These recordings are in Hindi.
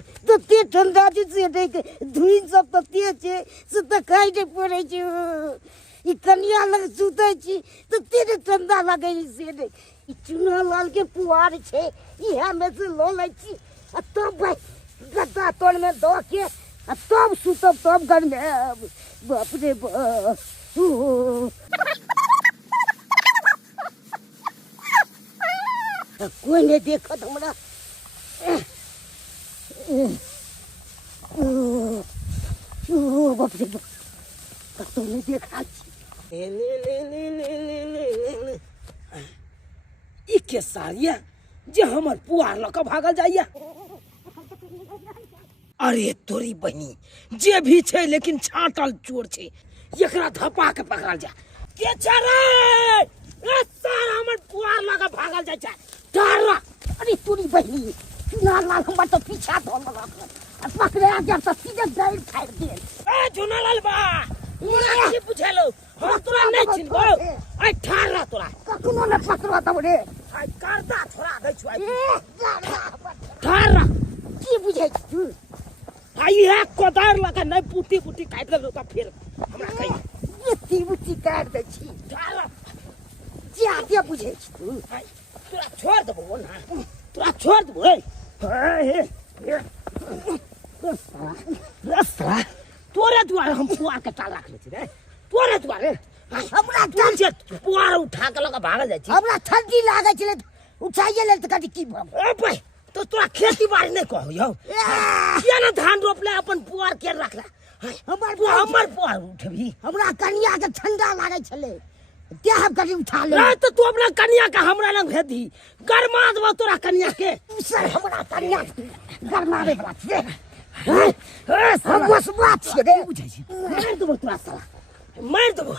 तो ते ठंडा से देख धुइन सब तो ते छे से तो खाइ दे पड़े छ ई कन्या लग सुते छी तो ते ठंडा लगे से देख ई चुना लाल के पुआर छे इहा में से लो लै छी तब भाई गद्दा तोड़ में दो के तब सुतब तब घर में बाप रे बाप कोई नहीं देखत हमरा बाप रे बाप कतो नहीं देखा ले ई के सारिया जे हमर पुआर लक भागल जाइया अरे तोरी बहनी जे भी छे लेकिन छाटल चोर छे एकरा धपा के पकड़ल जा के चरे ए सारा हमर पुआर लक भागल जाय छै डर अरे तोरी बहनी चुना लाल हम तो पीछा धोल लगा पकड़े आ जब तो सीधे दौड़ फाड़ दे ए चुना लाल बा तोरा की पूछेलो हम तोरा नहीं चिनबो आई ठार रह तोरा कखनो न पकड़ो तब रे आई करदा छोड़ा दै छु आई ठार रह की बुझै तू आई है कोदार लगा नहीं पुटी पुटी काट दे तो फिर हमरा कहि ये तीबुची काट दे छी ठार रह ज्यादा बुझै तू आई तोरा छोड़ देबो ना तोरा छोड़ देबो ए रस्ता तोरे द्वारे हम पुआर के टाल रख ले छी रे तोरे द्वारे हमरा तू जे पुआर उठा के लगा भागल जाय छी हमरा ठंडी लागे छले उठाइए ले त कथि की भब ए भाई तो तोरा खेती बाड़ी नहीं कहो यो किया ना धान रोपले अपन पुआर के रखला हमर पुआर उठबी हमरा कन्या के ठंडा लागे छले क्या हम कभी उठा ले नहीं तो तू अपना कन्या का हमरा लग भेज दी गरमा देबो तोरा कन्या के सर हमरा कन्या गरमावे बला छे हम बस बात छे रे बुझै छी मार देबो तोरा साला मार देबो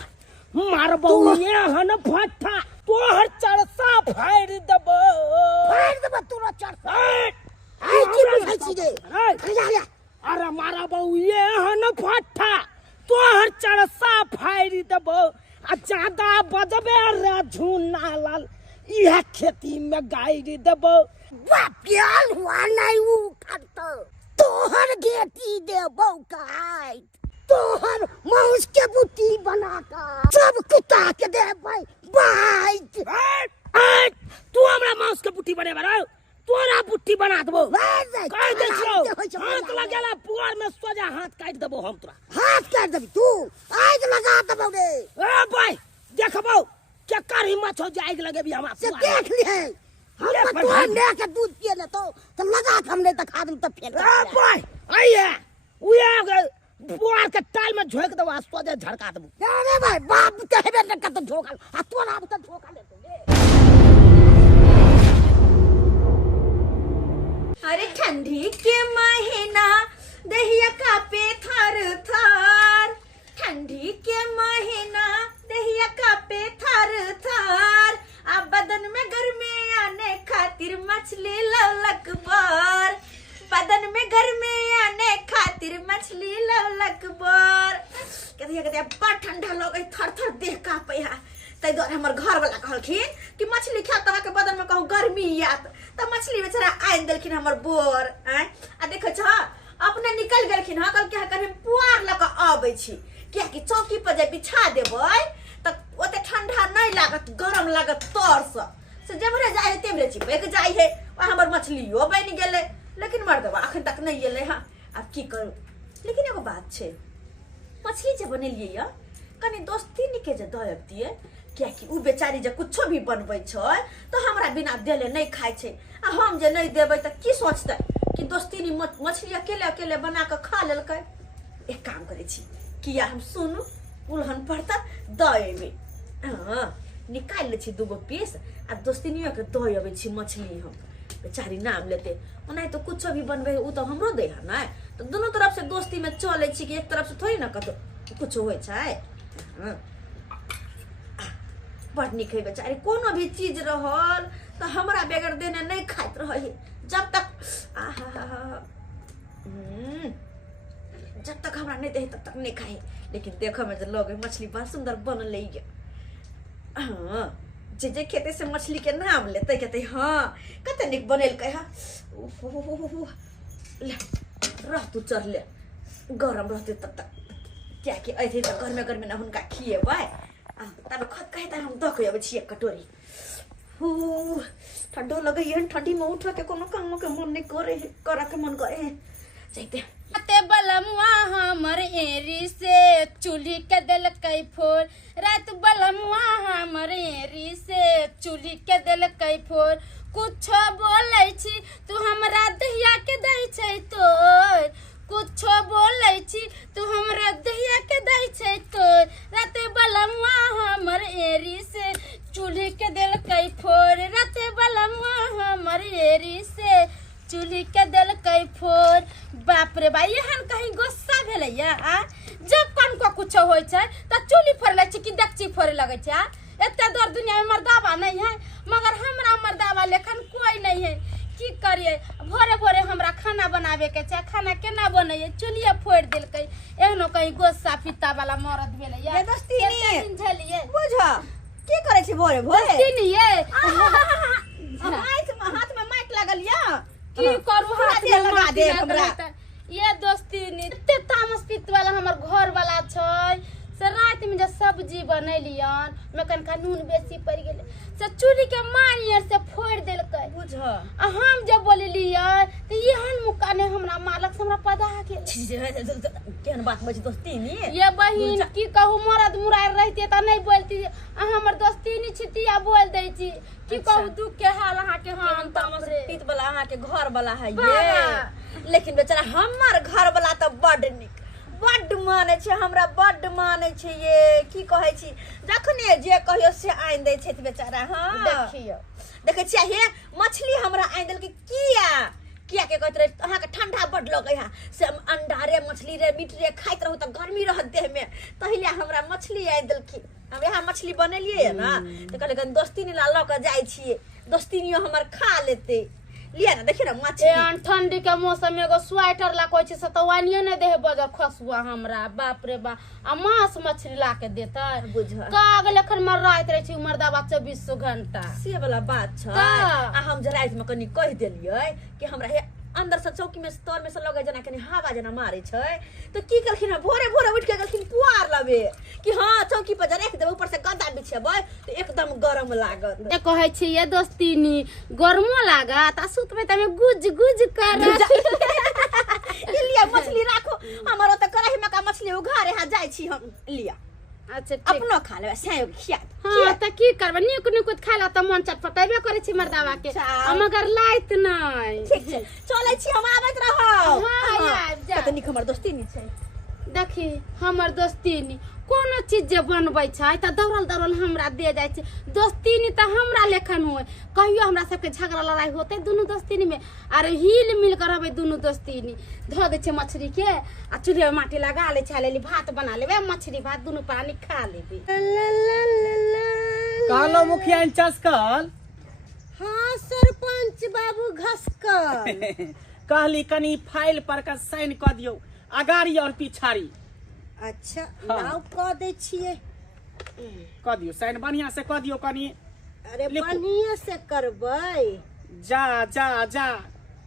मारबो ये हन फट्टा तोहर चरसा फाड़ देबो तोरा चरसा आई की बुझै छी रे अरे मारबो ये हन फट्टा तोहर चरसा फाड़ देबो आ ज्यादा बजबे रे झुना लाल इहे खेती में गाड़ी देबो बापियाल हुआ नहीं उठत तोहर गेटी देबो काट तोहर मांस के बुटी बना का सब कुत्ता के देबै बाइट तू हमरा मांस के बुटी बनेबा रे तोरा बुटी बना देबो कह दे छियो हाथ लगेला पुआर में सोजा हाथ काट देबो हम तोरा हाथ काट देबी तू आग लगा देबो रे ए भाई देखबो के कर हिम्मत हो जाएग लगेबी हमरा से देख लिहे हम तो ले के दूध पिए ले तो लगा के हमने दिखा दूं तो फेर ए भाई आइए उया पुआर के टाल में झोक देबो सोजा झड़का देबो अरे भाई बाप कहबे न कत झोका आ तोरा अब त झोका ले अरे ठंडी के महीना दहिया कापे थर थर ठंडी के महीना दहिया कापे थर थर अब बदन में गर्मी आने खातिर मछली लवलक बर बदन में गर्मी आने खातिर मछली लवलक बर कहते बड़ ठंडा लगे थर थर देह कापे है तै द्वारे हमर घर वाला कहलखिन कि मछली खा तोरा के बदन में कहूं गर्मी आत त मछली बेचारा आइन देलखिन हमर बोर आ देखै छ अपने निकल गेलखिन ह कल के करे पुआर ल के आबै छी किया कि चौकी पर जे बिछा देबै त ओते ठंडा नहीं लागत गरम लागत तोर से जेमरे जाय तेमरे चिपक जाय है ओ हमर मछलियो बन गेले लेकिन मर्दवा अखन तक नहीं एले ह अब की करू लेकिन एगो बात छै मछली जे बनेलिए य कनी दोस्ती निके जे दयब दिए क्या कि उ बेचारी जे कुछो भी बनबै छै तो हमरा बिना देले नहीं खाय छै आ हम जे नहीं देबै त की सोचतै कि दोस्ती मछली अकेले अकेले बना के खा लेलकै एक काम करे छी किया हम सुनु उल्हन पड़ता दएबे हां निकाल ले छी दुगो पीस आ दोस्तीनियो के दएबे छी मछली हम बेचारी नाम लेते ओनाइ तो कुछो भी बनबे उ तो हमरो दे है ना तो दोनों तरफ से दोस्ती में चले छी कि एक तरफ से थोड़ी ना कतो कुछो होय छै हां बड़ निक है बेचारी कोनो भी चीज रहल तो हमरा बेगर देने नहीं खाइत रहे जब तक जब तक हमरा नहीं दे तब तक नहीं खाए लेकिन देखो में जो लोग मछली बहुत सुंदर बनल है हाँ जे खेते से मछली के नाम लेते कहते हाँ कते निक बनेल कहे ले रह तू चढ़ ले गरम रहते तब तक क्या कि ऐसे तो घर में ना हुनका खिएबै तब खत कहे त हम दख अब छिए कटोरी हु ठंडो लगे ये ठंडी में उठ के कोनो काम के मन नहीं करे करा के मन करे जाइते ते बलमुआ हमर एरी से चूल्ही के दिल कई फोर रात बलमुआ हमर एरी से चूल्ही के दिल कई फोर कुछ बोलै छी तू हमरा दहिया के दै छै तोर कुछ बोलै छी तू हमरा दहिया के दै छै तोर रात बलमुआ हमर एरी से चूल्ही के दिल कई फोर रात बलमुआ हमर एरी से चूल्ही के दिल कई फोर बाप रे भाई एहन कहीं गुस्सा भेलैया जब कन को कुछ होय छै त चूल्ही फोड़ लै छै कि डेकची फोड़े लगै छै एते दर दुनिया में मर्दावा नहीं है मगर हमरा मर्दावा लेखन कोई नहीं है की करिए भोरे भोरे हमरा खाना बनावे के छै खाना केना बनैए चूल्ही फोड़ देलकै एहनो कहीं गुस्सा पिता वाला मरद भेलैया ये दोस्ती नहीं झलिए बुझ की करे छी भोरे भोरे दोस्ती नहीं है हाथ में माइक लागल या की करू हाथ में लगा दे हमरा ये दोस्ती नहीं ते तामस पित वाला हमर घर वाला छै से रात में जब सब्जी बनैलियन में कनका नून बेसी पड़ गेले से चूल्ही के मानियर से फोड़ देलकै बुझ हम जब बोललियै त एहन मुका ने हमरा मालक से हमरा पदा के केहन बात बज दोस्ती नहीं ये बहिन की कहू मरद मुरार रहते त नहीं बोलती हमर दोस्ती नहीं छितिया बोल दै छी की कहू दुख के हाल अहाँ के हम तामस पित वाला अहाँ के घर वाला है ये लेकिन बेचारा हमर घर वाला तो बड निक बड माने छे हमरा बड माने छे ये की कहे छी जखने जे कहियो से आइन दै छे बेचारा हां देखियो देखे छी हे मछली हमरा आइन देल के किया के कहत रहे अहाँ के ठंडा बड लगे है से अंडा रे मछली रे मीट रे खाइत रहू त गर्मी रहत देह में तहिले हमरा मछली आइन देलखी हम यहाँ मछली बनेलिए ना तो कहले दोस्ती नहीं ला के जाय छिए दोस्ती नहीं हमर खा लेते लिया ना देखिए ना मछली ठंडी के मौसम में एगो स्वेटर ला कोई से तो वानियो नहीं दे बजर खसुआ हमरा बाप रे बा आ मांस मछली ला के देता बुझ काग लेखन मर रात रहे छी मर्दावा 24 घंटा से वाला बात छ आ हम जे रात में कनी कह देलिए कि हमरा हे अंदर से चौकी में स्तर में से लगे जना कनी हवा जना मारे छै तो की करखिन भोरे भोरे उठ के गलखिन पुआर लबे कि हां चौकी पर रख देबे ऊपर से गद्दा बिछेबै तो एकदम गरम लागत ए कहै छी ये दोस्तीनी गरमो लागत आ सुतबे त में गुज गुज करत लिया मछली राखो हमरो त कराही में का मछली उघारे हा जाय छी हम लिया अच्छा ठीक अपनो खा लेबे सयो खिया हां त की करबे निक निक खाला त मन चटपटाइबे करे छी मर्दावा के मगर लाइट नहीं ठीक छै चलै छी हम आबत रहौ हां आब जा त निक हमर दोस्ती नहीं छै देखी हमर दोस्ती नी कोनो चीज जे बनबै छै त दौड़ल दौड़ल हमरा दे जाय छै दोस्ती नी त हमरा लेखन होय कहियो हमरा सबके झगड़ा लड़ाई होते दुनु दोस्ती नी में अरे हिल मिल कर रहबे दुनु दोस्ती नी धो दे छै मछली के आ चूल्हे में माटी लगा ले छै लेली भात बना लेबे मछली भात दुनु प्राणी खा लेबे कहलो मुखिया चस्कल हाँ सरपंच बाबू घसकल कहली कनी फाइल पर का साइन क दियो अगाड़ी और पिछाड़ी अच्छा हाँ। नाव कह दे छिए क दियो साइन बढ़िया से क दियो कनी अरे लिखू। बढ़िया से करबै जा जा जा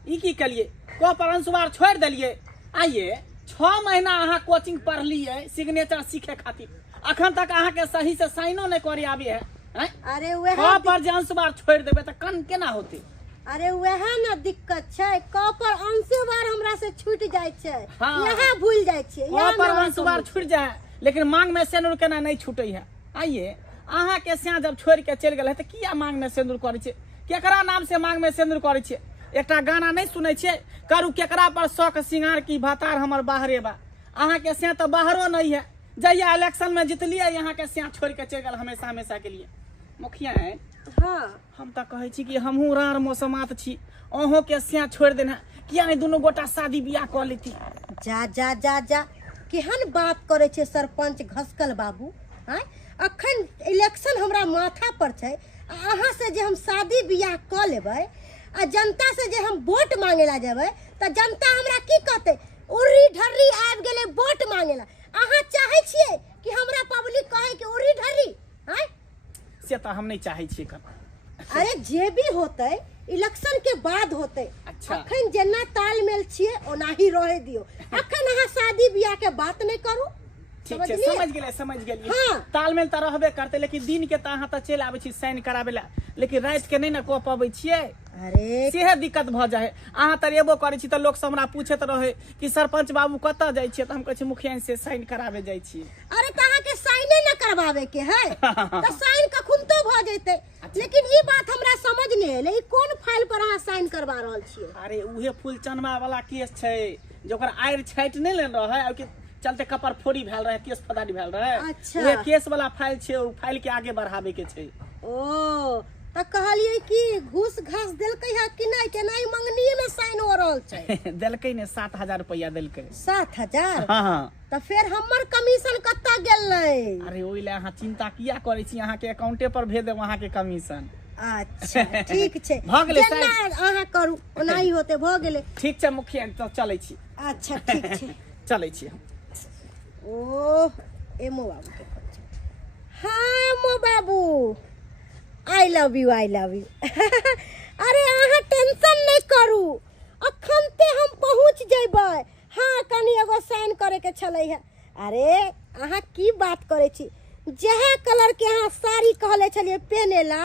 ई की कलिए को पर अंशुवार छोड़ देलिए आइए 6 महीना अहाँ कोचिंग पढ़लिए सिग्नेचर सीखे खातिर अखन तक अहाँ के सही से साइनो नहीं करे आबे है हैं? अरे वह को पर जे अंशुवार छोड़ देबे त कन केना होते अरे वह ना दिक्कत छै क पर अंशुवार हमरा से छूट जाय छै हाँ। यहाँ भूल जाय छै को पर अंशुवार छूट जाए लेकिन मांग में सेनुर केना नहीं छूटे है आइए अहाँ के सिया जब छोड़ के चल गेल है त किया मांग में सेनुर करे छे केकरा नाम से मांग में सेनुर करे छे एकटा गाना नहीं सुनै छे करू केकरा पर शौक सिंगार की भातार हमर बाहरे बा अहाँ के सिया तो बाहरो नहीं है जहिया इलेक्शन में जीतलिए यहाँ के सिया छोड़ के चल गेल हमेशा हमेशा के लिए मुखिया है हाँ हम तो कहे छी कि हमहू रार मौसमात छी अहों के सिया छोड़ देना किया नहीं दोनों गोटा शादी बियाह कर लेती जा जा जा जा केहन बात करे छे सरपंच घसकल बाबू हैं अखन इलेक्शन हमरा माथा पर छै अहाँ से जे हम शादी बियाह क लेबै आ जनता से जे हम वोट मांगेला जेबै त जनता हमरा की कहते उरी ढर्री आबि गेले वोट मांगेला अहाँ चाहे छिए कि हमरा पब्लिक कहे कि उरी ढर्री हैं से तो हम नहीं चाहे छी कर अरे जे भी होते इलेक्शन के बाद होते अच्छा अखन जेना तालमेल छिए ओना ही रहे दियो। अखन अहाँ शादी बियाह के बात नहीं करू। ठीक छै, समझ गेलिए। हाँ। तालमेल त रहबे करते, लेकिन दिन के त अहाँ त चलि आबै छी साइन कराबे ला, लेकिन रात के नहीं ना कह पाबै छियै। अरे सेहे दिक्कत भ जाए। अहाँ त एबो करै छी त लोग सब हमरा पूछत रहे कि सरपंच बाबू कतऽ जाइ छियै, त हम कहै छी मुखिया से साइन कराबे जाइ छी। अरे त अहाँ के साइने न करवावे के है त साइन कखुन तो भ जैते। लेकिन ई बात हमरा समझ नहीं एले, ई कोन फाइल पर अहाँ साइन करवा रहल छियै? अरे उहे फूल चनमा वाला केस छै, जोकर आयर छाइट नहीं लेन रहे और के चलते कपर फोड़ी भेल रहे, केस फदारी भेल रहे। अच्छा। उहे केस वाला फाइल छै, ओ फाइल के आगे बढ़ावे के छै। ओ त कहलिए कि घूस घास देलकै है कि नहीं, के नहीं मंगनीए में साइन हो रहल छै? देलकै ने 7,000 रुपया देलकै। 7,000? हाँ। त फिर हमर कमीशन कत्ता गेलै? अरे ओइ ले अहाँ चिंता किया करै छी, अहाँ के अकाउंटे पर भेज देब अहाँ के कमीशन। अच्छा ठीक छै, भ गेलै जेना अहाँ करू ओनाही होते, भ गेलै। ठीक छै मुखिया, त चलै छी। अच्छा ठीक छै। चलै छी। ओ एमो बाबू के फोन छै। हाँ मो बाबू, I love you I love you. अरे अहाँ टेंशन नहीं करू, अखन ते हम पहुंच जेबै। हाँ कनी एगो साइन करे के छलै है। अरे अहाँ की बात करे छी, जहे कलर के अहाँ साड़ी कहले छलिए पहने ला,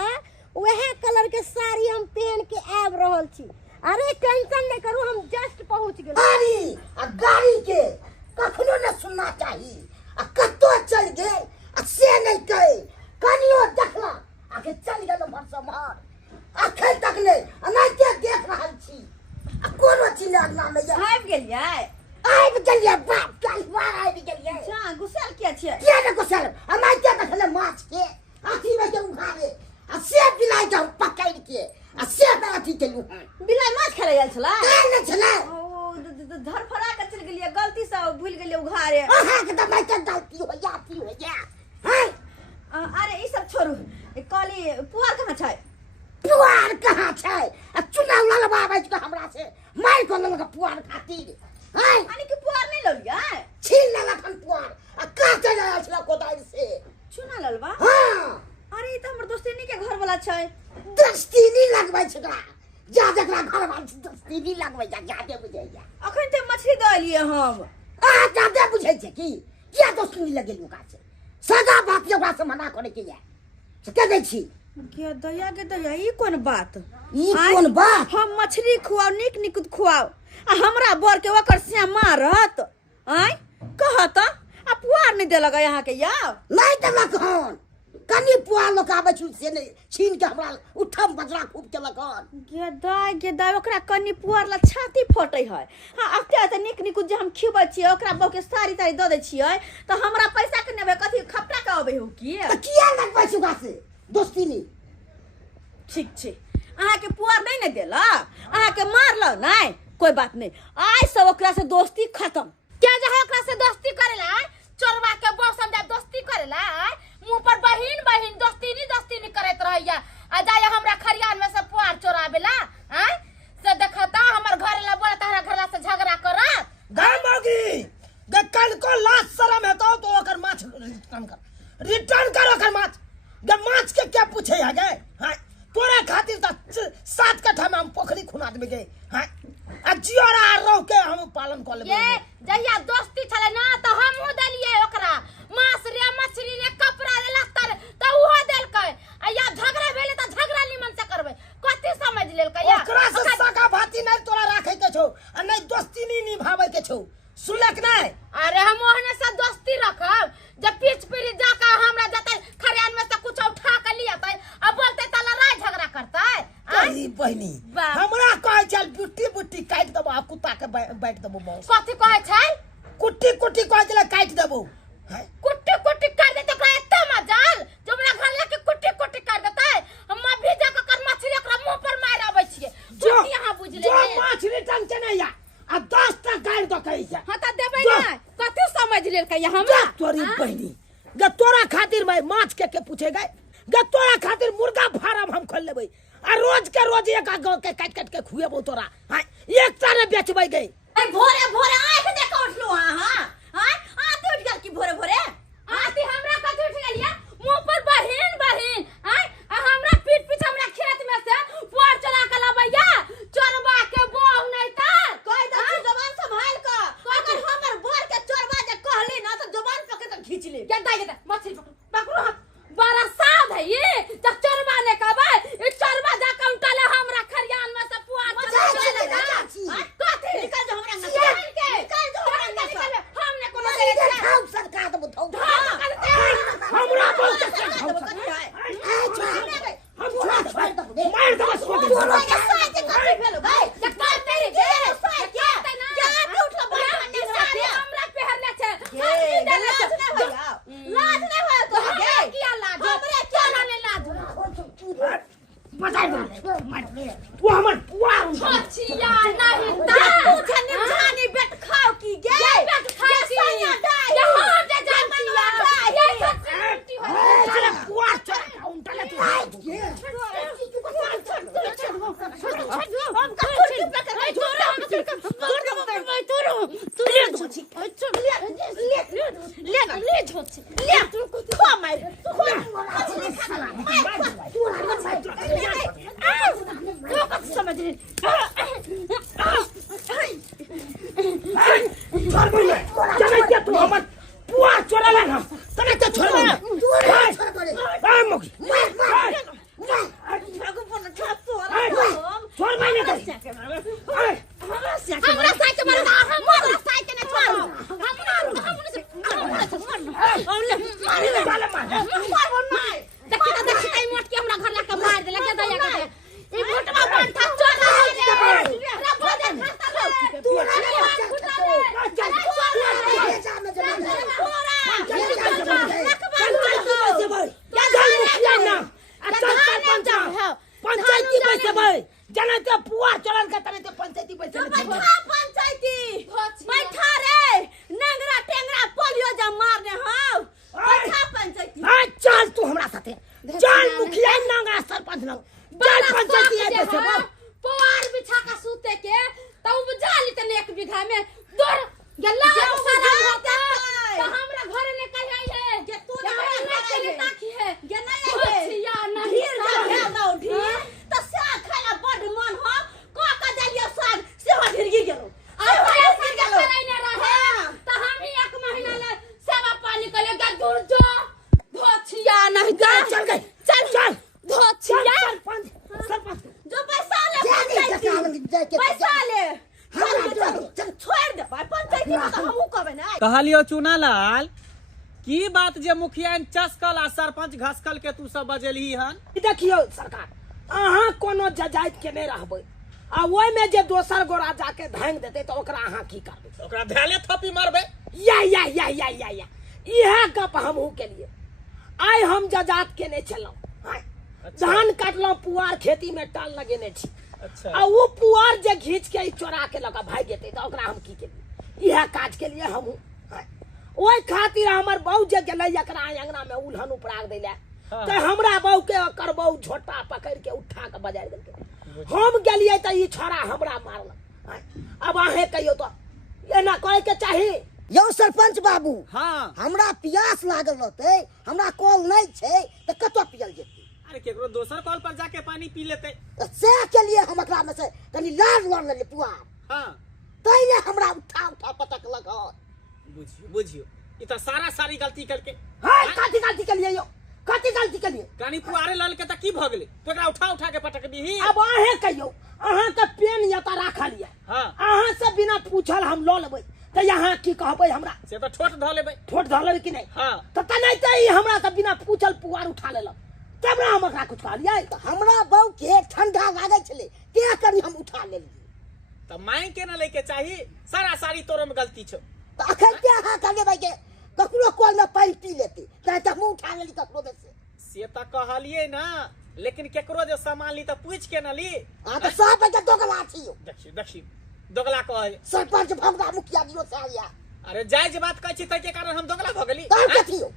वहे कलर के साड़ी हम पहन के आब रहल छी। अरे टेंशन नहीं करू, हम जस्ट पहुंच गेल। गाड़ी के कखनो न सुनना चाहिए। आ कतो चल गेल आ से नहीं कहे, कनियो देखला आके चल गेल भर सम्हार। अखन तक नहीं अनाइते देख रहल छी, आ कोनो चीज ना में आबि गेलियै? आबि गेलिए बाप, कलवार आबि गेलिए। जा गुस्सा किया छियै? किया न गुस्सा? अनाइते देखले माछ के अथी में के उखाड़े, आ से बिलाई के हम पकड़ के आ से अथी केलु हन। बिलाइ माछ खेलै आयल छलै? काहे न छले? धरफड़ा के चलि गेलियै, गलती से भूल गेलियै उघारे। अहाँ के त मैं के गलती हो या अथी हो या। हैं अरे ई सब छोड़ू, कहली पुआर कहाँ छै? पुआर कहाँ छै? आ चुनाव लड़वाबै छ हमरा से, मार को ललक पुआर खातिर। हैं यानी कि पुआर नहीं ललियै? छीन लेलक हन पुआर आ काटे जाय छला कोदारि से। चुना ललवा? हां अरे ई त हमर दोस्तिनी के घर वाला छै। दस्तीनी लगबै छला, जा जकरा घर वाला दस्तीनी लगबै जा, जादे बुझै जा। अखन ते मछली दलियै हम। आ जादे बुझै छै की? किया दस्तीनी लगेलु का से? सगा बात के ओकरा से मना करे के या से कह दै छी। के दया ई कोन बात? ई कोन बात? हम मछली खुआओ, नीक निकुत खुआओ, आ हमरा बर के ओकर से मारत? आय कहत आ पुआर नहीं देलक यहाँ के या? नहीं देलक हन, कनी पुआर लोक आबै छु से नहीं छीन के हमरा उठम बजरा खूब केलक हन। गे दाय ओकरा कनी पुआर ला छाती फटै है। हां अते त नीक निकुत जे हम खिबै छियै, ओकरा बहु के साड़ी ताड़ी द दै छियै, त हमरा पैसा के नेबे कथि खपटा के अबै हो की? त किया लगबै छु का से दोस्तीनी? ठीक छै, अहाँ के पुआर नहीं ने देलक, अहाँ के मारल नहीं, कोई बात नहीं, आज से ओकरा से दोस्ती खत्म। क्या जा है ओकरा से दोस्ती करेला? चोरवा के बौ समझा दोस्ती करेला? मुंह पर बहिन बहिन दोस्तीनी करत रहैया, आ जाय हमरा खरियान में से पुआर चोरावेला। हैं से देखता हमर घर ला बोला तहरा घरला से झगड़ा करत। गामोगी गे कल को लास्ट शरम है तो ओकर माछ रिटर्न कर ओकर माछ। गे माछ के क्या पूछे है गे? हां तोरा खातिर त 7 कट्ठा में हम पोखरी खुना देबे गे। हां आ जियोरा रो के हम पालन कर लेबे। ये जहिया दोस्ती छले ना त हमहु देलिए ओकरा मांस रे मछली रे कपड़ा रे लत्तर त उहो देलकै, आ या झगड़ा भेले त झगड़ा निमन से करबै, कथि समझ लेलकै या? ओकरा से सगा भाती नहीं तोरा राखे के छौ, आ नहीं दोस्ती नहीं निभावे के छौ, सुनलक नहीं? अरे हम ओहने से दोस्ती रखब, जब पीछ पीड़ी जाके हमरा जतै खरियान में से कुछ उठा के लियतै, अब बोलतै त लड़ाई झगड़ा करतै। अरे बहिनी हमरा कहे चल बुट्टी काट देबो, आ कुत्ता के बैठ देबो मौस। कथि कहै छै? कुट्टी कह देले काट देबो। हैं कुट्टी कर दे तो ओकरा एते मजाल जो हमरा घर लेके कुट्टी कर देतै, हम भी जाके कर मछली ओकरा मुंह पर मार आबै छियै। जो यहां बुझ ले जो माछ रिटर्न के नहीं या आ 10 टा गाड़ दो कहि छै। हां त देबै ना, कथि समझ लेलकै या हमरा? जा तोरी बहिनी गे तोरा खातिर मैं माछ के पूछे गए गे, तोरा खातिर मुर्गा फार्म हम खोल लेबै, आ रोज के रोज एक गांव के काट के खुएबो तोरा। हां एक तारे बेचबै गए। भोरे भोरे आंख देख उठलो हां हां आते उठ गेल की भोरे भोरे? आती हमरा कथि उठ गेलिया मुंह पर बहिन हैं आ हमरा पीठ हमरा खेत में से पुआर चला के लबैया, चोरबा के बो तू ले झोची ले झोची ले खो मार खो समझ रही तू हमर पुआ चोरा लेना तने तो छोड़ दे छोड़ मैंने हमरा साइके मार हमरा साइके ने छोड़ हमरा देखी कई मोट के हमरा घर लाके मार देला के दया के ई मोटवा पंथा चोर ले रे बोले खाता लो तू पंचायती पैसे भाई जने ते पुआ चलन का तने ते पंचायती पैसे पंचायती बैठा रे नंगरा टेंगरा पोलियो जा मारने हां बैठा पंचायती चल तू हमरा साथे चल मुखिया नंगरा सरपंच न चल पंचायती है पैसे पुआर बिछा का सूते के तब जाली तने 1 बीघा में दौड़ गल्ला सारा होता तो हमरा घर ने कहि आई है के तू हमरा ने ताकी है के नहीं है या नहीं ढीर जा भेल ढीर त साग खाला बड मन हो का देलियो साग सेवा ढिरगी गेलो अरे साग खाई न रहे तो हम ही 1 महीना ले सेवा पानी करे गा दूर जो धोछिया नहीं जा चल गई चल धोछिया सरपंच जो पैसा ले पैसा ले छोड़ दे भाई पंचायती में तो हमहू कहबे ना कहलियो चुनालाल की बात जे मुखिया चस्कल आ सरपंच घसकल के तू सब बजेलही हन देखियो सरकार अहाँ कोनो जजाइत के नहीं रहबै आ ओय में जे दोसर गोरा जाके धांग देते तो ओकरा अहाँ की करबै ओकरा धैले थपी मारबे या इहे गप हमहू के लिए आइ हम जजात के नहीं छलौ धान काटलौ पुआर खेती में टाल लगेने छी अच्छा आ वो पुआर जे घींच के चोरा के लगा भाग जेते तो ओकरा हम की केलिए इहे काज के लिए हमहू ओय खातिर हमर बहू जे गेलै एकरा अंगना में उल्हन उपराग दैले ते हमरा बहू के कर बहू झोटा पकड़ के उठा के बजाय देलकै हम गेलिए त ई छोरा हमरा मारलक अब अहे कहियो तो एना करे के चाही यौ सरपंच बाबू हां हमरा प्यास लागल रहते हमरा कॉल नहीं छे त कतो पियल जेते अरे केकरो दोसर कॉल पर जाके पानी पी लेते से के लिए हम एकरा में से कनी लाज लड़ ले पुआर हां तैले हमरा उठा पटक लगा बुझियो ई त सारी गलती करके हाय काती के लिए यो काती गलती के लिए कानी पुआरे लल के त की भ गेलै तोरा उठा के पटक दीही अब अहे कहियो अहाँ के पेन या त राखल या हां अहाँ से बिना पूछल हम ल लेबै त यहाँ की कहबै हमरा से त ठोट ध लेबै ठोट धर लेबै कि नहीं हां त नहीं त ई हमरा से बिना पूछल पुआर उठा लेलक तब ना हम एकरा कुछ कहलियै त हमरा बहू के ठंडा लागै छले के कनी हम उठा लेलिए त माई के न लेके चाही सारी तोरो में गलती छ त अखन के हां काले भाई के ककरो कॉल में पानी पी लेते त हम उठा लेली ककरो में से त कहलिए ना लेकिन केकरो जे सामान ली त पूछ के न ली आ त सब के दोगला छियो देखियो दोगला कहे सरपंच भगवा मुखिया दियो से आया अरे जायज बात कहै छी तै के कारण हम दोगला भ गेली काम के छियो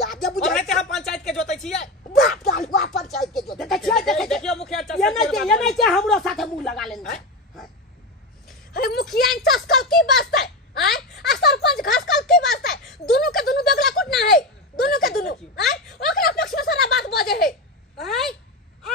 या दे बुझा और हम पंचायत के जोतै छियै बात काल हुआ पंचायत के जो देखियो मुखिया ये नहीं के हमरो साथे मुंह लगा लेने अरे मुखिया चस्कल की बात है हैं आ सरपंच घसकल की बात है दोनों के दोनों दोगला कुटना है दोनों के दोनों हैं ओकरा पक्ष में सारा बात बजे है हैं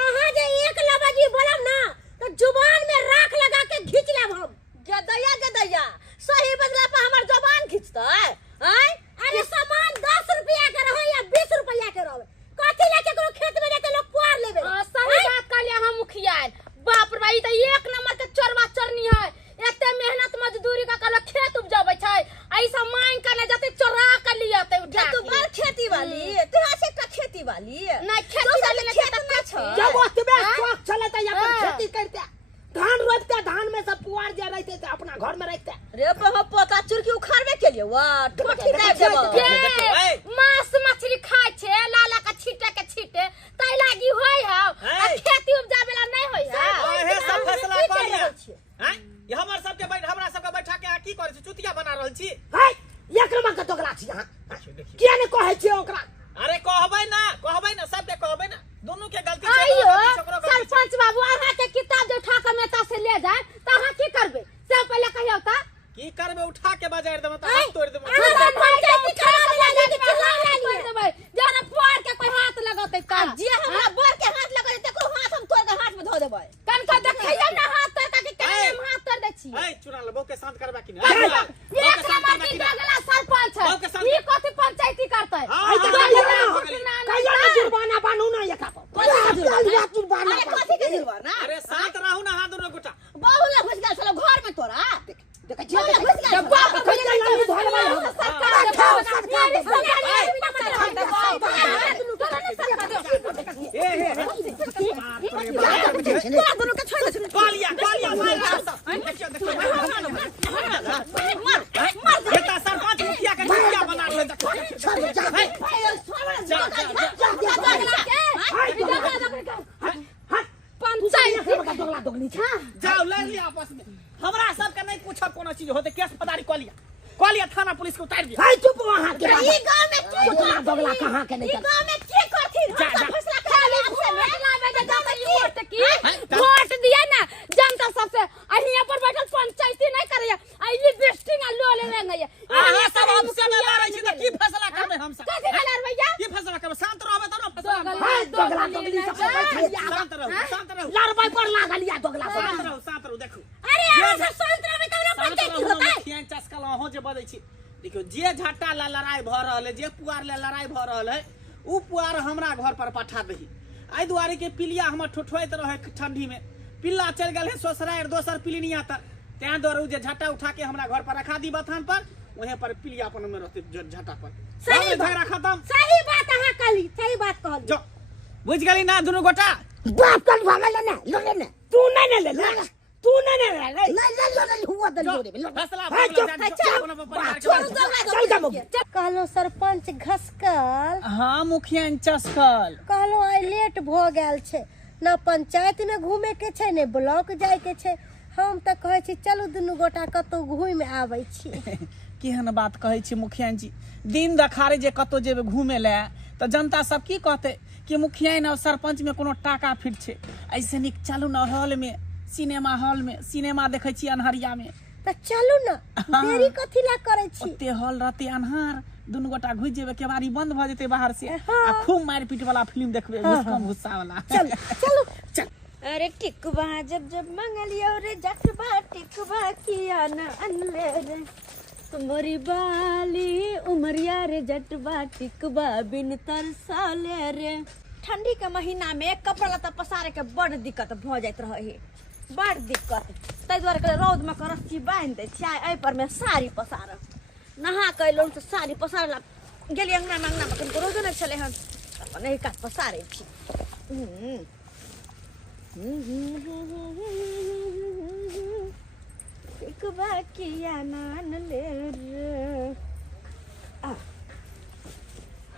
आहा जे एक लबाजी बोलब ना तो जुबान में राख लगा के खींच लेब हम गदया सही बदला पे हमर जुबान खींचता है हैं अरे सामान 10 रुपया के रहो या 20 रुपया के रहो कथि लेके कोनो खेत में जाके लोग पुआर लेबे सही बात कहलिए हम मुखिया बाप रे भाई त 1 नंबर के चोरवा चोरनी है एते मेहनत मजदूरी का कल खेत उपजाबै छै ऐसा मांग करने जाते चोरा कर लिया ते उठा तू बड़ खेती वाली तू ऐसे का खेती वाली नहीं खेती वाली ने खेत में छ जब ओतबे शौक चले त अपन खेती करते धान रोपते धान में सब पुआर जे रहते त अपना घर में रखते रे पता चुरकी उखाड़बे के लिए वाह ठोठी दे देबो मांस मछली खाय छे लाला का छीटे तै लागी होय है खेती उपजाबेला नहीं होय है ओहे सब फैसला कर लिया हैं ये हमरा सबके बैठा के की करे छी चुतिया बना रहल छी हाय एक नंबर के दोगला छी अहाँ किया ने कहै छी ओकरा अरे कहबै ना सबके कहबै ना दोनों के गलती छै आइयो सरपंच बाबू अहाँ के किताब जो उठा के नेता से ले जाए त अहाँ की करबे से पहले कहियो त की कर बाजार में उठा के बाजार दे मत हाथ तोड़ दे जाना पोर के कोई हाथ लगते का जे हमरा बर के हाथ लगा देते को हाथ हम तोड़ के हाथ में धो देबै कन का देखैया ना हाथ तोड़ के केना हम हाथ तोड़ दै छी ए चुना ले बो के शांत करबा कि एक नंबर की जगला सरपंच है ई कथि पंचायती करतै कहिया ना जुर्माना बानू ना एका जुर्माना अरे कथि के जुर्माना अरे शांत रहू ना हाथ दोनों गोटा बहुला घुस गेल चलो घर में तोरा देख देखै घुस गेल जब बाप कहिया ना धरबा दोनों के छोड़ दे कालिया मार बेटा सरपंच मुखिया के मुखिया बना ले जाओ ले लिया आपस में हमरा सब के नहीं पूछब कोनो चीज होते केस पदारी कलिया थाना पुलिस के उतार दिया हाय चुप वहां के ई गांव में की दोगला कहां के नहीं ई गांव में की करथि हम फैसला करा वोट दिया ना जनता सबसे अहिया पर बैठल पंचायती नहीं करैया आइली बेस्टिंग आ लो ले रंगैया अहाँ सब हमसे में मारै छी त की फैसला करबै हम सब कथि कलर भैया की फैसला करबै शांत रहबै त ना फैसला हाय दोगला दोगली सब शांत रहू लड़बाई पर लागल या दोगला शांत रहू देखू अरे हम सब शांत रहबै तब ना पंचायती होतै खियान चस्कल अहो जे बदै छी देखियो जे झट्टा ला लड़ाई भ रहल है जे पुआर ला लड़ाई भ रहल है उ पुआर हमरा घर पर पठा दही आई दुआरे के पिलिया हमर ठोठोइत रहे ठंडी में पिल्ला चल गेल है सोसराय दोसर पिलिनिया त त्या दौड़ जे झट्टा उठा के हमरा घर पर रखा दी बथान पर वहीं पर पिलिया अपन में रहते झट्टा पर सही झगड़ा खत्म सही बात अहाँ कहली सही बात कहली जो बुझ गेली ना दुनु गोटा बाप कल भागल ना लोले ना तू नहीं ले ले तू नहीं ले ले नहीं लोले हुआ तो लोले फैसला चल जा मुखिया कहलो सरपंच घसकल हां मुखिया चस्कल कहलो आई लेट भ गेल छै ना पंचायत में घूमे के छै ने ब्लॉक जाय के छै हम त कहै छी चलू दुनू गोटा कतौ घूम आबै छी केहन बात कहै छी मुखिया जी दिन दखारे जे कतो जेबे घूमे ले तो जनता सब की कहते कि मुखिया न सरपंच में कोनो टाका फिट छै ऐसे निक चलू न हॉल में सिनेमा देखै छी अनहरिया में त चलू ना देरी कथि ला करै छी ओते हॉल रहते अनहार दुनु गोटा घुस जेबे केवारी बंद भ जेते बाहर से हाँ। आ खूब मारपीट वाला फिल्म देखबे मुस्कान गुस्सा वाला चल चलो चल अरे टिकवा जब जब मंगलियो रे जटवा टिकवा किया न अनले रे तुम्हारी बाली उमरिया रे जटवा टिकवा बिन तरसाले रे ठंडी के महीना में कपड़ा लत्ता पसारे के बड़ दिक्कत भ जाइत रहे है बड़ दिक्कत ताहि दुआरे के रौद में रस्सी बांध दे छी एहि पर में साड़ी पसार नहा के लोग तो साड़ी पसार गेली अंगना में कनको रोज नहीं चले हन अपन एहि काट पसारे छी टिकवा किया नान ले रे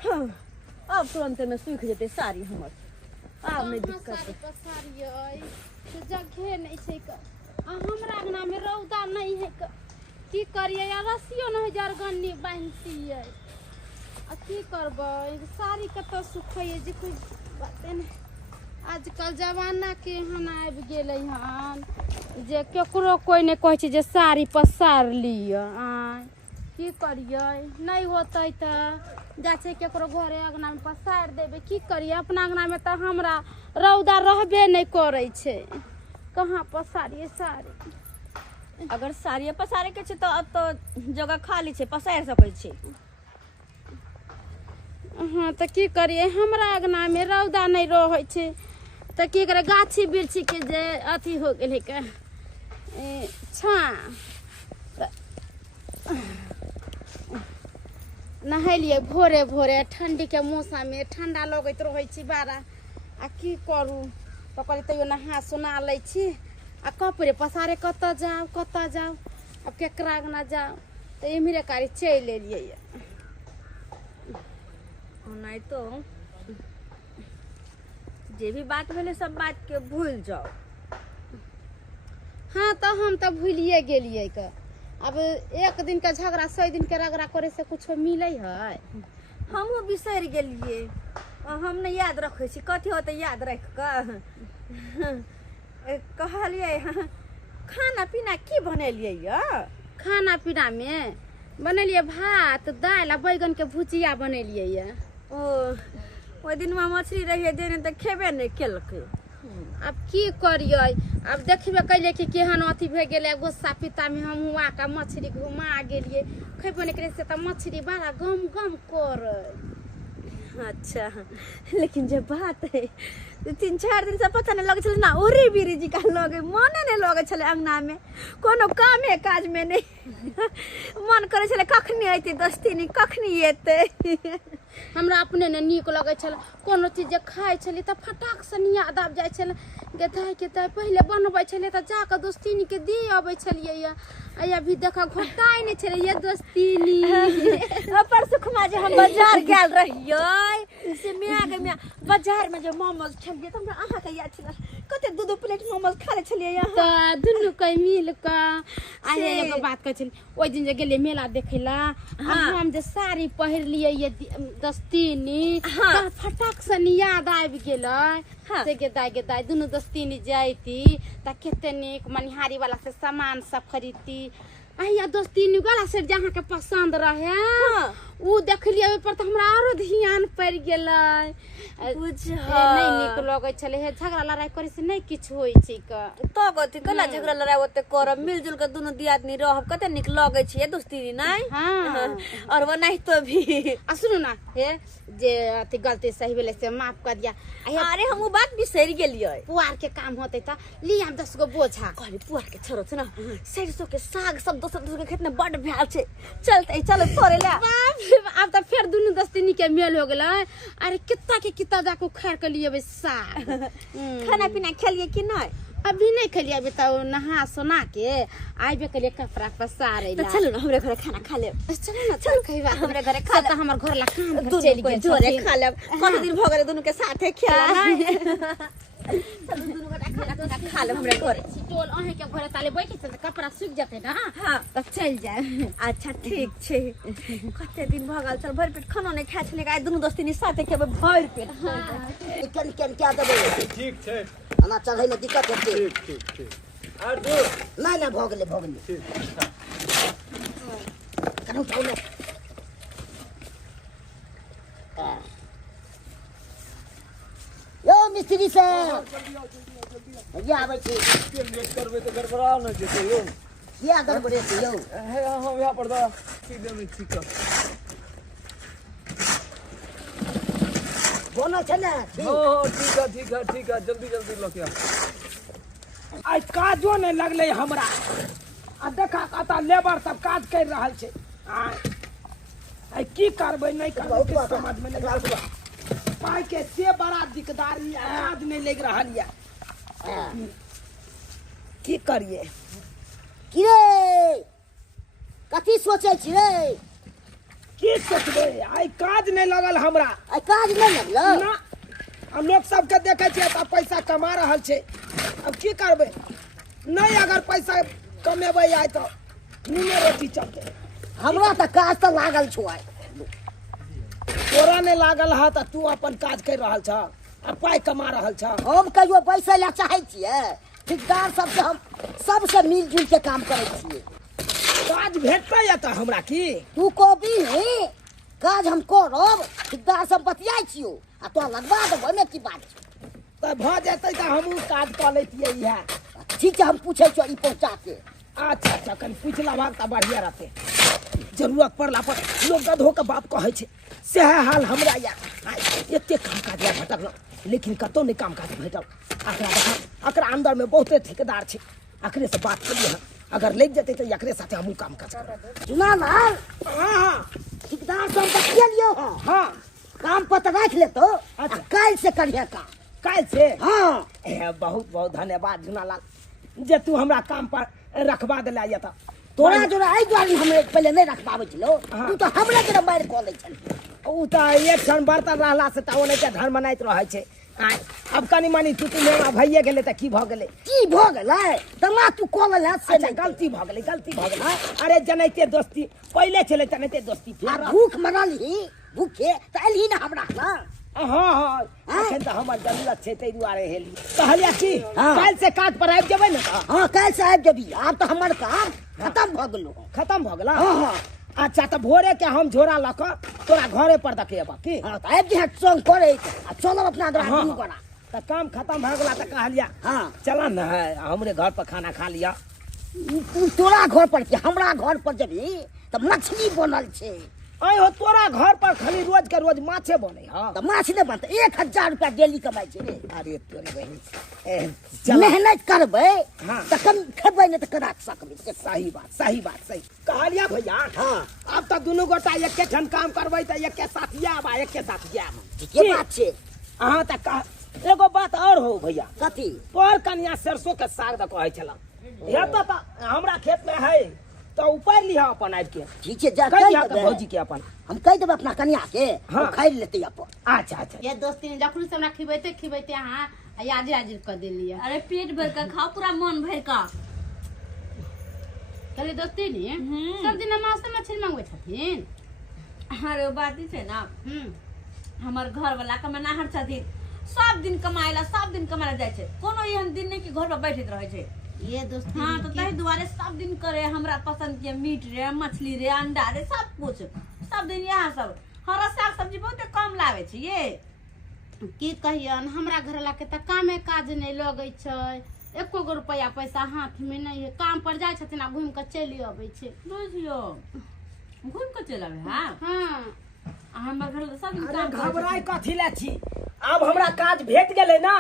हाँ अब तुरंत में सूख जेते साड़ी हमर आब नहीं दिक्कत जगह नहीं छै हमरा अंगना में रौदा नहीं है की करिए या रस्सियो नहीं जरगन्नी बांधतिए आ की करबै साड़ी कतऽ सुखैए जे कोई बाते नहीं आजकल जमाना केहन आबि गेलै हन जे केकरो कोई नहीं कहै छै जे साड़ी पसार लिअ की करिए नहीं होतै तऽ जा छै केकरो घरे अंगना में पसार देबै की करिए अपना अंगना में तऽ हमरा रौदा रहबे नहीं करै छै कहाँ पसारिए साड़ी अगर साड़ी पसारे के छै तो अब तो जगह खाली छै पसार सकै छै हाँ तो की करिए हमरा अंगना में रौदा नहीं रहै छै तो की करे गाछी बिरछी के जे अथी हो गेल है छा नहेलिए भोरे भोरे ठंडी के मौसम में ठंडा लगैत रहै छी बारा आ की करू तो कहली तैयो नहा सुना लै छी आ कपड़े पसारे कतऽ जाऊ अब केकरा अंगना जाऊ तो इम्हरे कारी चलि एलिए नहीं तो जे भी बात भेले सब बात के भूल जाओ हाँ तो हम तो भूलिए गेलिए के अब एक दिन के झगड़ा 100 दिन के रगड़ा करे से कुछ मिले है हमहूँ बिसरि गेलिए हम नहीं याद रखे छी कथी होते याद रख कर कहलिए खाना पीना की बनेलिए खाना पीना में बनेलिए भात दाल आ बैगन के भुजिया बनेलिए ये। ओ दिन में मछली रहिए देने तो खेबे नहीं केलकै। अब की करिए, अब देखबे कैले कि केहन अथी भे गेले गुस्सा पिता में हम हुआ का मछली घुमा गेलिए खेबे नहीं करे से तो मछली बड़ा गम गम कर। अच्छा लेकिन जब बात है 3-4 दिन से पता नहीं लगे ना ओरी बीरी जी का लगे मने नहीं लगे छले अंगना में कोनो काम है काज में नहीं मन करे छले कखनी आइते 10 दिन कखनी एते। हमरा अपने ने नीक लगे छल कोनो चीज खाए छली त फटाक से याद आब जाय छल के दाय पहले बनबै छले त जाके दोस्तीनी के दे आबै छलिए या अभी देखा घोटाई नहीं छले ये दोस्तीनी। परसु खुमा जे हम बाजार गेल रहियै से मिया बाजार में जो मोमोज छलिए त हमरा आहा के याद छल कते 2 प्लेट मोमोज खा ले छलिए या त दुनु कई मिल का आले एगो बात कह छल ओइ दिन जे गेले मेला देखैला हम जे साड़ी पहिर लिए ये दोस्तीनी त फटाक से याद आबि गेलै से के दाय दुनु दोस्तीनी जाइती त केते नीक मनिहारी वाला से सामान सब खरीदती आया दोस्तीनी वाला से जहां के पसंद रहे उ देखलिए पर त हमरा आरो ध्यान पड़ गेलै नहीं नीक लगे छले हे झगड़ा लड़ाई करे से नहीं किछ होई छै का तो कथि कला झगड़ा लड़ाई ओते करब मिलजुल के दुनु दियादनी रहब कते नीक लगे छै दोस्तीनी नहीं। हां और वो नहीं तो भी सुनो ना हे जे अति गलती सही भेले से माफ कर दिया। अरे हम बात बिसर गेलिए पुआर के काम होते त लिया 10 गो बोझा कहली पुआर के छोरो छ ना सरसों के साग सब दोसर के खेत में बड़ भेल छै चलते चलो तोरे ला अब तो फिर दुनु दोस्तीनी के मेल हो गेलै। अरे कितना जाको खैर के लिए साग खाना पीना खेलिए कि नहीं अभी नहीं खेलिए अभी तो नहा सोना के आइबे के लिए कपड़ा पसारे तो चलो ना हमरे घर खाना खा ले चलो ना चल कई बार हमरे घर खा ले हमर घर ला काम चल गेल जोरे खा ले कत दिन भ गेले दुनु के साथे खेला नहीं चलो दुनु गोटा खा ले हमरे घर टोल अहे के घरे ताले बैठे से कपड़ा सूख जाते ना हां तब चल जाए। अच्छा ठीक छे कते दिन भ गेल चल भर पेट खाना नहीं खा छले दुनु दोस्तीनी साथे खेबे भर पेट केन क्या देबे ठीक छे ana चढ़ै में दिक्कत होते ठीक और दो नहीं भ गेले ठीक कनु उठाउ ने यो मिस्त्री से ये आबै छी के लेट करबे तो गड़बड़ा न जेते यो किया गड़बड़े छै यो हे हम यहां पर दा सीधे में ठीक बोना छै ना हां ठीक है जल्दी लके आई काजो नहीं लगले हमरा आ देखा कता लेबर सब काज कर रहल छै आई की करबै नहीं करबै के समझ में नहीं आबै पाई के से बड़ा दिकदारी आज नहीं लग रहल या की करिए की रे कथी सोचै छी रे की सोचबे आई काज नहीं लगल हमरा आई काज नहीं लगलो ना हम लोग सबके देखे छियै त पैसा कमा रहल छै अब की करबै नहीं अगर पैसा कमेबै आइ तो नीने रोटी चलते हमरा त काज त लागल छौ आई तोरा नहीं लागल है तो तू अपन काज कर रहल छ आ पाई कमा रहल छ हम कहियो पैसा ला चाहै छियै ठेकेदार सबसे हम सबसे मिलजुल के काम करै छियै काज भेटतै या त हमरा की तू कहबी काज हम करब ठेकेदार सब बतियाइ छियो आ तो लगवा देबो ने की बात छै त भ जेतै त हमहू काज क लैतियै इएह ठीक छै हम पूछै छियो ई पहुंचा के अच्छा कनि पूछ लेबाक त बढ़िया रहतै जरूरत पड़ला पर लोग गधो के बाप कहै छै सेह हाल हमरा या एते काम काज या भटकल लेकिन कतौ नहीं काम काज भेटल अकरा अंदर में बहुते ठेकेदार छै अकरे से बात करिए अगर लग जते तो एकरे साथे हमहू काम काज करब सुना लाल हां ठेकेदार सब बतियालियो हां काम पर त राख लेतो अच्छा। काल से करिए काम काल से हां बहुत बहुत धन्यवाद झुनालाल जे तू हमरा काम पर रखवा देला या त तोरा जोरा आई द्वारी हमें पहले नहीं रख पाबै छलो तू तो हमरा जरा मार क लै छल उ त एक क्षण बर्तन रहला से त ओने के धर्म बनाइत रहै छै अब कनी मनी तू मेरा भइए गेले त की भ गेले की भ गेलै तमा तू कहल है से अच्छा गलती भ गेले अरे जनैते दोस्ती पहले चले तनैते दोस्ती आ भूख मरल ही भूखे त एलही ना हमरा ना हाँ अखन तो हमर जरूरत छै तै दुआरे हेली कहलिया कि हाँ। काल से काज पर आबि जेबै ने हाँ कैसे आबि जेबी आब तो हमर काम खत्म भ गेलो खत्म भ गेला हाँ हाँ अच्छा तो भोरे के हम झोरा ल क तोरा घरे पर देखेबा की हाँ तो आबि जे संग करे आ चलब अपना घर हाँ। दुनू गोरा तो काम खत्म भ गेला तो कहलिया हाँ चला न हमरे घर पर खाना खा लिया तू तोरा घर पर कि हमरा घर पर जेबी तो मछली बनल छै आई हो तोरा घर पर खाली रोज के रोज माछे बने हां तो माछ नहीं बनते 1000 रुपया डेली कमाई छै रे अरे तोरी बहन चल मेहनत करबै हाँ। तो कम खेबै नहीं तो करा सकबै सही बात सही कहलिया भैया हाँ अब तो दुनू गोटा एके ठन काम करबै त एके साथ जाब आ एके साथ जाब ठीके बात छै अहाँ त एगो बात और हो भैया कथी तोर कन्या सरसों के साग द कहै छला या तो हमरा खेत में है तो ऊपर लिहा अपन आबि के ठीक छै जा कहिया कहि तो देबै भौजी के अपन हम कहि देबै अपना कन्या के हाँ। खाइ लेतै अपन अच्छा ये दोस्ती ने जखन से हमरा खिबैते अहाँ याजे हाजिर कर देलिए अरे पेट भर का खाओ पूरा मन भर का कहले दोस्ती ने सब दिन मांस मछली मांगबै छथिन अरे वो बात ही छै ना हमर घर वाला कमानाहर छथिन सब दिन कमाए ला जाइ छै कोनो एहन दिन नहीं कि घर पर बैठत रहे छै ये दोस्ती हाँ तो ताहि दुआरे सब दिन करे हमरा पसंद के मीट रे मछली रे अंडा रे सब कुछ सब दिन यहाँ सब हरा साग सब्जी बहुते कम लावे छै ये की कहियन हमरा घर वाला के त कामे काज नहीं लगै छै एको गो रुपया पैसा हाथ में नहीं है काम पर जाय छथिन आ घूम के चली अबै छै बुझियो घूम के चल आवे हाँ हाँ हमर घर सब दिन अरे काम करे घबराई कथी ला छी अब हमरा काज भेट गेलै ना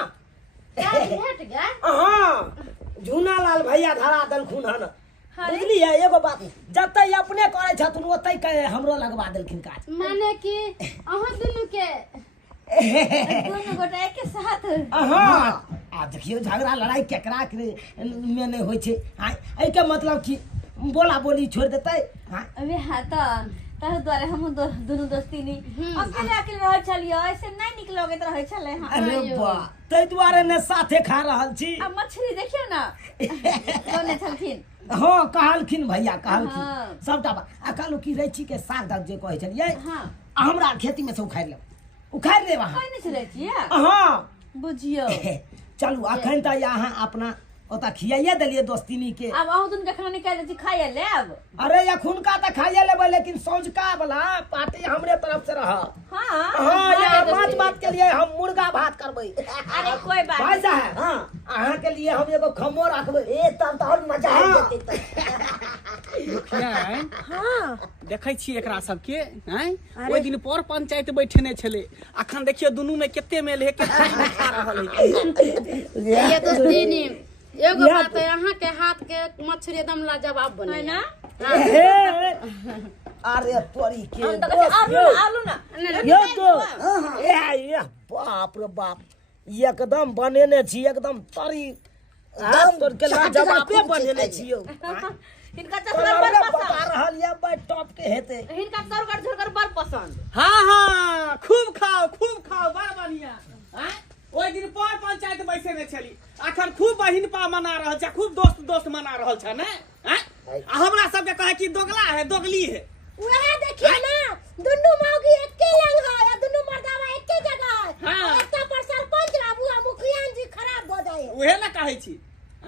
काज भेट गए हाँ झूना लाल भैया धरा देलखुन हन बुझलियै एगो बात जतै अपने करै छथुन ओतै के हमरो लगवा देलखिन काज माने कि अहाँ दुनू के दोनों गोटा एक साथ हाँ आ देखियो झगड़ा लड़ाई केकरा के में नहीं होइ छै एहि के मतलब कि बोला बोली छोड़ देतै हाँ अबे हाँ तो ताहि दुआरे हम दोनों दोस्ती नहीं अकेले रह छलियो ऐसे नहीं निक लगैत रहे छले हाँ अरे वाह ताहि दुआरे ने साथे खा रहल छी अब मछली देखियो ना कोने छलखिन हाँ कहलखिन भैया कहलखिन हाँ। सबटा आ कहलू कि रैची के साग दाग जे कहै छलियै हाँ हमरा खेती में से उखाड़ि लेब अहाँ कोई नहीं छले छिए हाँ बुझियो चलू अखन तऽ अहाँ अपना ओता खियाइए देलिए दोस्तिनी के अब अहूँ दुन कखना निकाल दी खाइए लेब अरे अखुनका तऽ खाइए लेबै लेकिन सौंझका वाला पार्टी हमरे तरफ से रह हाँ हाँ या माछ भात के लिए हम मुर्गा भात करबै अरे कोई बात भाई साहब हाँ अहाँ के लिए हम एगो खम्मो रखबै ए तब तो और मजा आबि हाँ। जेतै त मुखिया हाँ देखै छी एकरा सबके हैं ओइ दिन पर पंचायत बैठेने छले अखन देखियो दुनू में कते मेल है कते खा रहल है ये दोस्ती ने एगो बात है अहाँ के हाथ के मछली एकदम लाजवाब बने है ना अरे तोरी के हम तो कहते आलू ना यो तो ये बाप रे बाप एकदम बनेने छी एकदम तरी तोर के लाजवाबे बनेने छियो इनका चक्कर बड़ बता पसंद रहल ये बड़ टॉप के हेते इनका सरकार झरकर बड़ पसंद हाँ हाँ खूब खाओ बड़ बढ़िया हैं ओइ दिन पर पंचायत बैठेने छली अखन खूब बहिन पा मना रहल छै खूब दोस्त मना रहल छै ने हैं आ हमरा सबके कहे कि दोगला है दोगली है वहाँ देखिए ना दुनू मौगी एके लंग है या दुनू मर्दावा एके जगह है हाँ। एकटा पर सरपंच बाबू आ मुखिया जी खराब हो जाए उहे ना कहै छी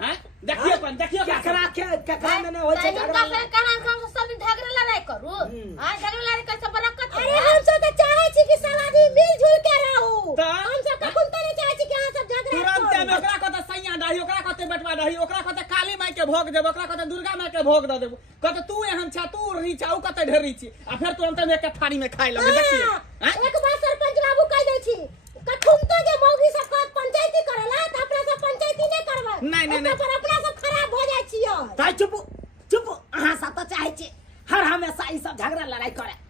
हैं देखियो केकरा केकरा में होय छै इनका झगड़ा से कहना हम सब दिन झगड़ा लड़ाई करू हां झगड़ा लड़ाई कैसे बरकत अरे हम सब तो चाहे छी कि सब आदमी मिलजुल के रहू तो? हम सब कखन तो नहीं चाहे छी कि अहाँ सब झगड़ा तुरंत में करू ओकरा कहते सैया डाही ओकरा कहते बटवा डाही ओकरा कहते काली माई के भोग देब ओकरा कहते दुर्गा माई के भोग दे देब कहते तू एहन छा तू री छा उ कहते ढेरी छी आ फिर तुरंत में एक थारी में खाइ लगे देखिए हैं एक बार सरपंच बाबू कह दे छी कखन तो जे मौगी सब का पंचायती करेला त अपना सब पंचायती नहीं करबे नहीं। पर अपना सब खराब हो जाय छियो ताई चुप अहाँ सब तो चाहे छी हर हमेशा ई सब झगड़ा लड़ाई करे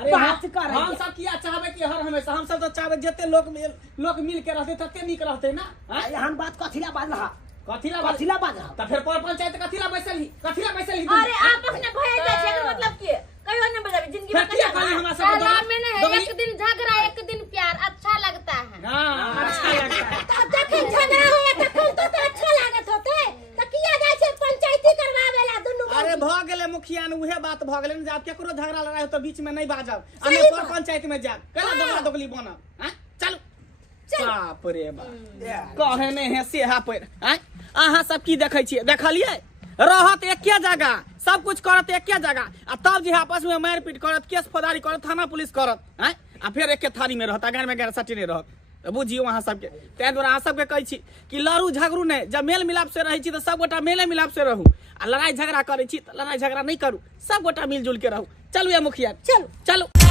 अरे बात कर रही हम है। सब किया चाहबे कि हर हमेशा हम सब तो चाहबे जते लोग मिल के रहते तते नीक रहते ना हैं एहन बात कथिला बाज रहा कथिला बाज रहा त फिर पर पंचायत कथिला बैसल ही अरे आपस में भय जाय छै एकर मतलब की कहियो न बजाबी जिंदगी में किया खाली हमरा सब तालाब में नहीं है एक दिन झगड़ा एक दिन प्यार अच्छा लगता है हां अच्छा लगता है तो जखन झगड़ा होय तखन तो अच्छा लागत होते त किया जाय छै पंचायती करवावे ला दुनू अरे भ गेले मुखिया ने उहे बात भ गेलै जे आब केकरो झगड़ा लड़ाई हो तो बीच में नहीं बाजब सही हमें बात। पंचायत में जाब केना दोगला दोगली बनब हैं चलू बाप रे बाप कहे ने है सेहा पर हैं अहाँ सब की देखै छियै देखलियै रहत एके जगह सब कुछ करत एके जगह आ तब जे आपस में मारपीट करत केस फौजदारी करत थाना पुलिस करत हैं आ फिर एके थारी में रहत अगर में गैर सटी नहीं रहत बुझियो अहाँ सबके तै दुआरे अहाँ सबके कहै छी कि लड़ू झगड़ू नहीं जब मेल मिलाप से रहै छी तो सब गोटा मेले मिलाप से रहू आ लड़ाई झगड़ा करै छी तो लड़ाई झगड़ा नहीं करू सब गोटा मिलजुल के रहू चलू ये मुखिया चलो चलू